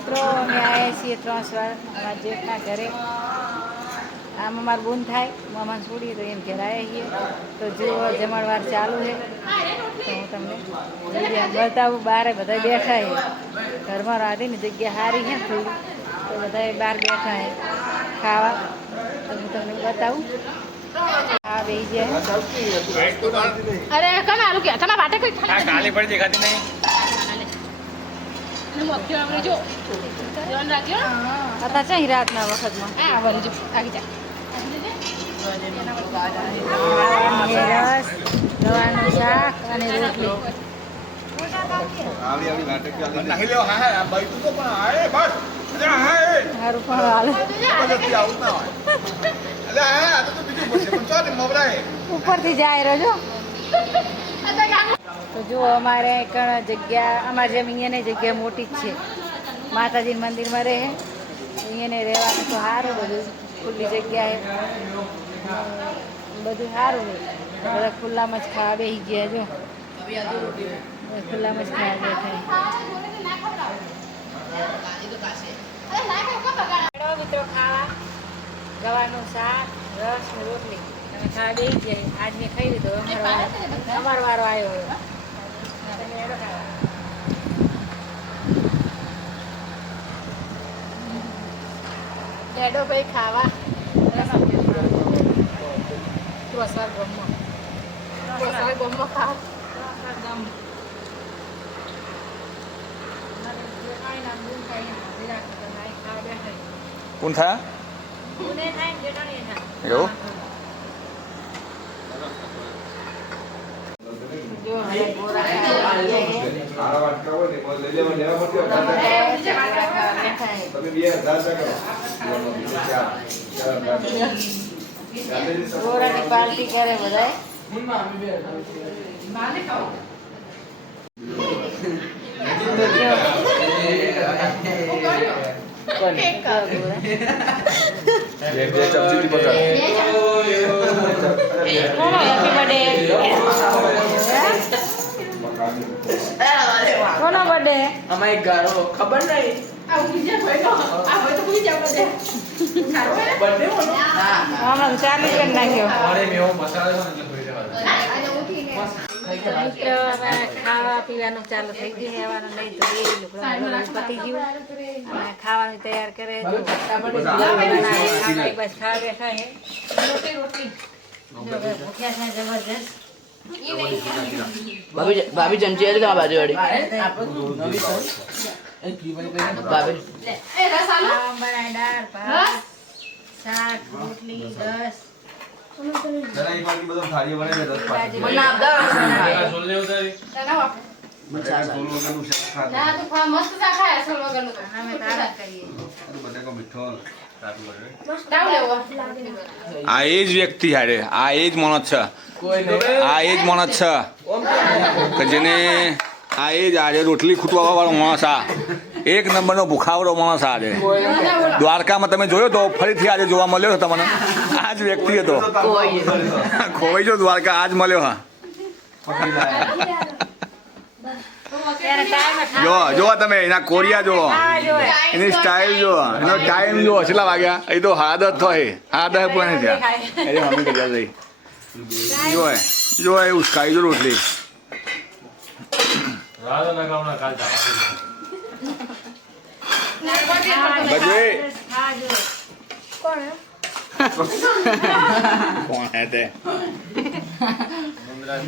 મિત્રો અમે આવ્યા છીએ ત્રણ વાર અમારા જેઠના ઘરે. આમ અમારું બૂન થાય મમાન છોડીએ તો એમ ઘેર આવ્યા છીએ. તો જુઓ જમણવાર ચાલુ છે તો હું તમને બતાવું બારે બધા બેઠા છે. ઘરમાં રાધીની જગ્યા સારી છે થોડી. તો બધા બહાર બેઠા છે ખાવા. તો હું તમને બતાવું. આ બેસી જાય અરે કમ આલુ કે તમારા વાટે કોઈ ખાલી પડી દેખાતી નહીં. અને મોકલી આપણે જો ધ્યાન રાખજો. હતા છે રાતના વખતમાં. હા આવવાનું જો આગી જા. રસ શાક અને રોટલી પણ આય બસ અરે હા એ સારું પણ હાલ ના હોય અરે આ તો બીજું પૂછે પણ ચાલ મવરાય ઉપરથી જાય રહ્યો તો જો અમારે કણ જગ્યા, અમારે જેમ અહીંયાની જગ્યા મોટી જ છે. માતાજીના મંદિરમાં રહે. અહીંયાને રહેવાનું તો સારું બધું. ખુલ્લી જગ્યાએ. બધું સારું રહે. બધા ખુલ્લામાં જ ખાવા બેસી ગયા જો. ખુલ્લામાં જ ખાવા બેઠા. મિત્રો, ખાવા. ગવાનું શાક, રસ રોટલી. ખાવા બેસી ગયા. આજ મેં ખાઈ લીધો. અમારો વારો આવ્યો. હેડો ભાઈ ખાવા પ્રસાદ ગમમાં પ્રસાદ ગમમાં ખાવ ગમ કોણ થયા એવું? બેઠા છે. ગોરાની પાર્ટી કરે બધાય કોનો હેપી બર્થડે અમારી ગારો ખબર નહીં ખાવાનું તૈયાર કરે રોટી રોટી ભૂખ્યા છે જબરજસ્ત. ભાભી ભાભી ચમચી આવી તમારા બાજુ વાળી ભાભી. એ આ એ જ વ્યક્તિ હારે. આ એ જ માણસ છે. આ એ જ માણસ છે. કે જેને આ એ જ આજે રોટલી ખૂટવા વાળો માણસ આ. એક નંબરનો ભૂખાવડો માણસ આજે. દ્વારકામાં તમે જોયો તો ફરીથી આજે જોવા મળ્યો તમને? આ જ વ્યક્તિ હતો. ખોવાઈ જો દ્વારકા આજ મળ્યો હા. જો જો તમે એના કોરિયા જો એની સ્ટાઇલ જો એનો ટાઈમ જો કેટલા વાગ્યા? એ તો હાદત થાય. હાદત પણ છે થયા મમ્મી કહેતા જઈ જો એ. જો એ ઉસકાઈ જો રોટલી. કોણ હે? કોણ હે તે? મુંદરા